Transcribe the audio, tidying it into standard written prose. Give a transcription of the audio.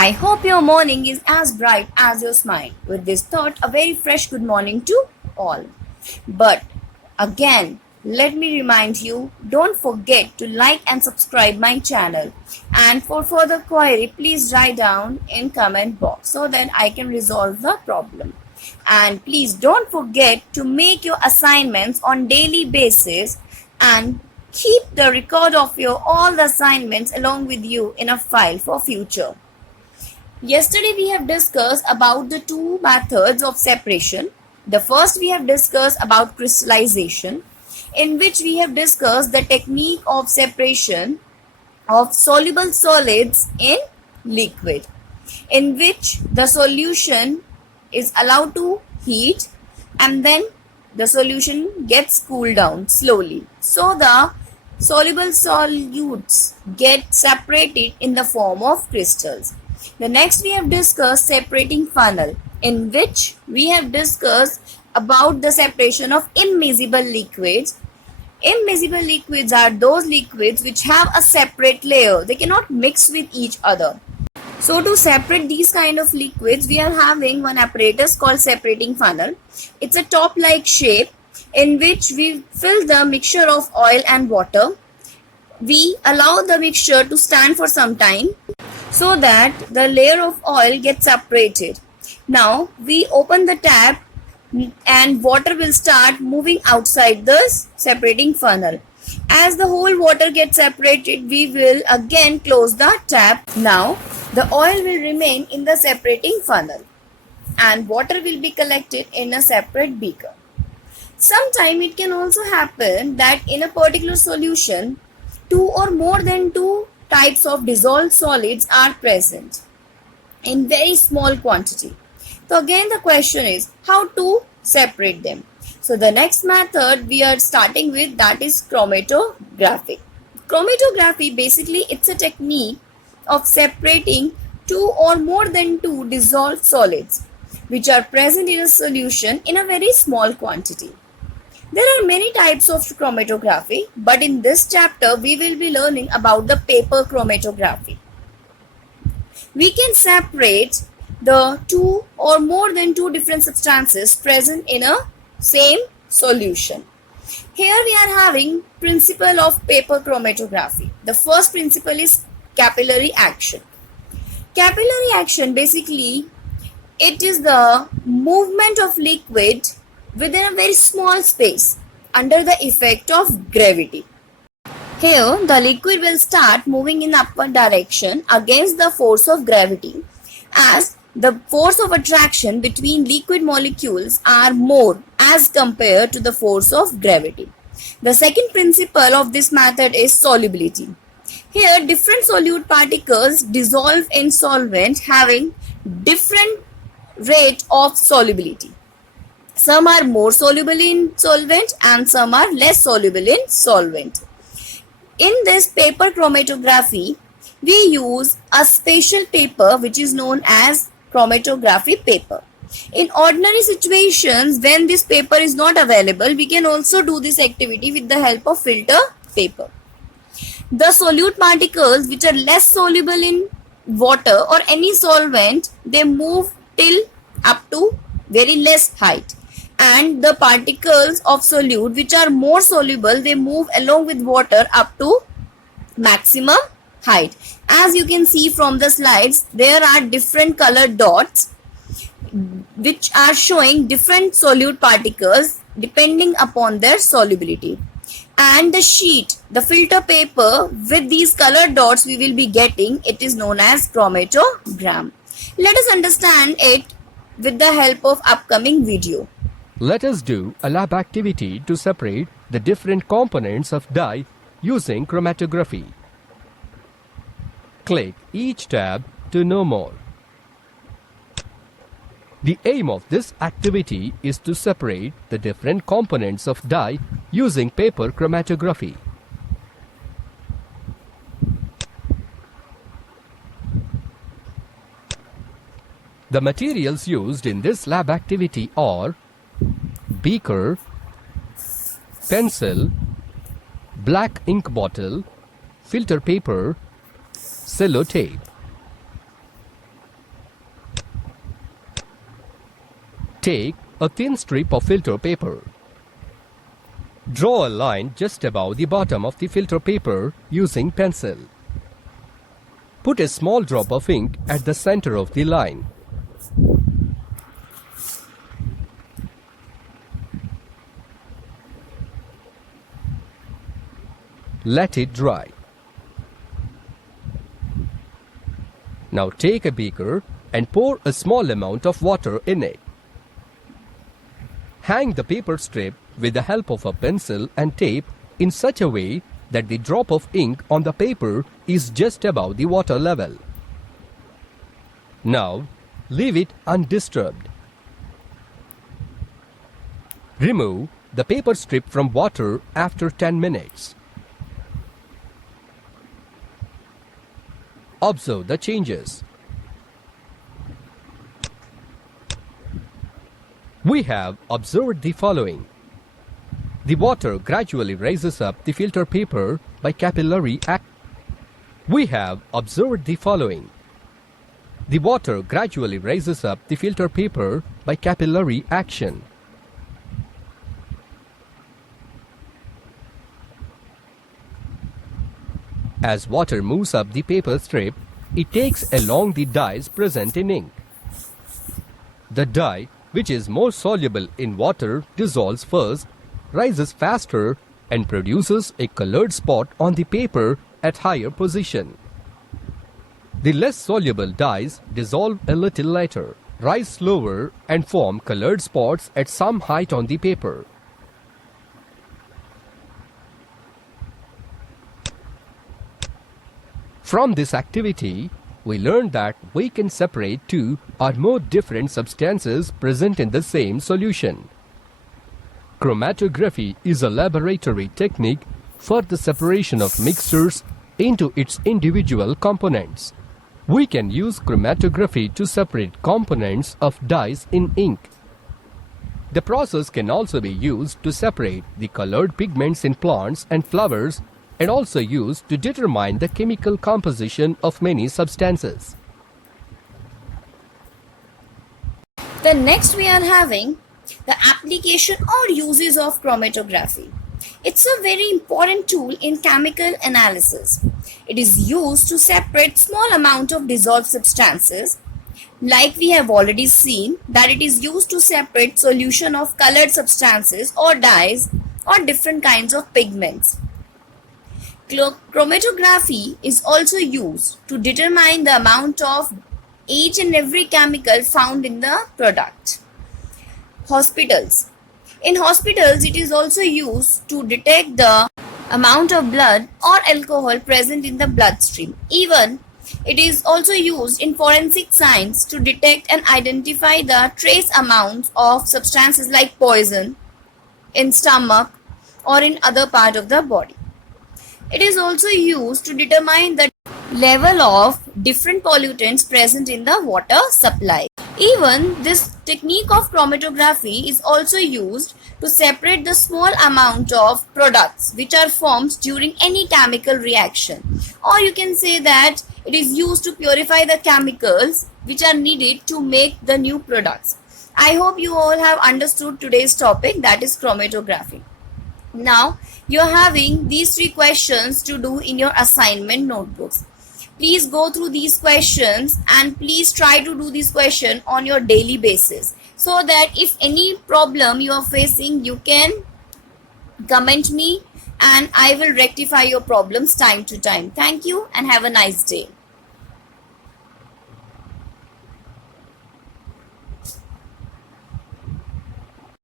I hope your morning is as bright as your smile. With this thought, a very fresh good morning to all. But again, let me remind you, don't forget to like and subscribe my channel. And for further query, please write down in comment box so that I can resolve the problem. And please don't forget to make your assignments on daily basis and keep the record of your all the assignments along with you in a file for future. Yesterday we have discussed about the two methods of separation. The first we have discussed about crystallization, in which we have discussed the technique of separation of soluble solids in liquid, in which the solution is allowed to heat and then the solution gets cooled down slowly. So the soluble solutes get separated in the form of crystals. The next we have discussed separating funnel, in which we have discussed about the separation of immiscible liquids. Immiscible liquids are those liquids which have a separate layer. They cannot mix with each other. So to separate these kind of liquids, we are having one apparatus called separating funnel. It's a top-like shape in which we fill the mixture of oil and water. We allow the mixture to stand for some time so that the layer of oil gets separated. Now we open the tap and water will start moving outside this separating funnel. As the whole water gets separated, we will again close the tap. Now the oil will remain in the separating funnel and water will be collected in a separate beaker. Sometimes it can also happen that in a particular solution, two or more than two types of dissolved solids are present in very small quantity. So again the question is how to separate them. So the next method we are starting with, that is chromatography. Chromatography basically it's a technique of separating two or more than two dissolved solids which are present in a solution in a very small quantity. There are many types of chromatography, but in this chapter we will be learning about the paper chromatography. We can separate the two or more than two different substances present in a same solution. Here we are having principle of paper chromatography. The first principle is capillary action. Capillary action basically it is the movement of liquid within a very small space under the effect of gravity. Here the liquid will start moving in upward direction against the force of gravity, as the force of attraction between liquid molecules are more as compared to the force of gravity. The second principle of this method is solubility. Here different solute particles dissolve in solvent having different rate of solubility. Some are more soluble in solvent and some are less soluble in solvent. In this paper chromatography, we use a special paper which is known as chromatography paper. In ordinary situations, when this paper is not available, we can also do this activity with the help of filter paper. The solute particles which are less soluble in water or any solvent, they move till up to very less height. And the particles of solute which are more soluble, they move along with water up to maximum height. As you can see from the slides, there are different colored dots which are showing different solute particles depending upon their solubility. And the sheet, the filter paper with these colored dots we will be getting, it is known as chromatogram. Let us understand it with the help of upcoming video. Let us do a lab activity to separate the different components of dye using chromatography. Click each tab to know more. The aim of this activity is to separate the different components of dye using paper chromatography. The materials used in this lab activity are beaker, pencil, black ink bottle, filter paper, sellotape. Take a thin strip of filter paper. Draw a line just above the bottom of the filter paper using pencil. Put a small drop of ink at the center of the line. Let it dry. Now take a beaker and pour a small amount of water in it. Hang the paper strip with the help of a pencil and tape in such a way that the drop of ink on the paper is just above the water level. Now, leave it undisturbed. Remove the paper strip from water after 10 minutes. Observe the changes. We have observed the following. The water gradually raises up the filter paper by capillary action. We have observed the following. The water gradually raises up the filter paper by capillary action. As water moves up the paper strip, it takes along the dyes present in ink. The dye, which is more soluble in water, dissolves first, rises faster, and produces a colored spot on the paper at higher position. The less soluble dyes dissolve a little later, rise slower, and form colored spots at some height on the paper. From this activity, we learned that we can separate two or more different substances present in the same solution. Chromatography is a laboratory technique for the separation of mixtures into its individual components. We can use chromatography to separate components of dyes in ink. The process can also be used to separate the colored pigments in plants and flowers, and also used to determine the chemical composition of many substances. The next we are having the application or uses of chromatography. It's a very important tool in chemical analysis. It is used to separate small amount of dissolved substances. Like we have already seen that it is used to separate solution of colored substances or dyes or different kinds of pigments. Chromatography is also used to determine the amount of each and every chemical found in the product. Hospitals. In hospitals, it is also used to detect the amount of blood or alcohol present in the bloodstream. Even it is also used in forensic science to detect and identify the trace amounts of substances like poison in stomach or in other part of the body. It is also used to determine the level of different pollutants present in the water supply. Even this technique of chromatography is also used to separate the small amount of products which are formed during any chemical reaction. Or you can say that it is used to purify the chemicals which are needed to make the new products. I hope you all have understood today's topic, that is chromatography. Now, you are having these 3 questions to do in your assignment notebooks. Please go through these questions and please try to do this question on your daily basis, so that if any problem you are facing, you can comment me and I will rectify your problems time to time. Thank you and have a nice day.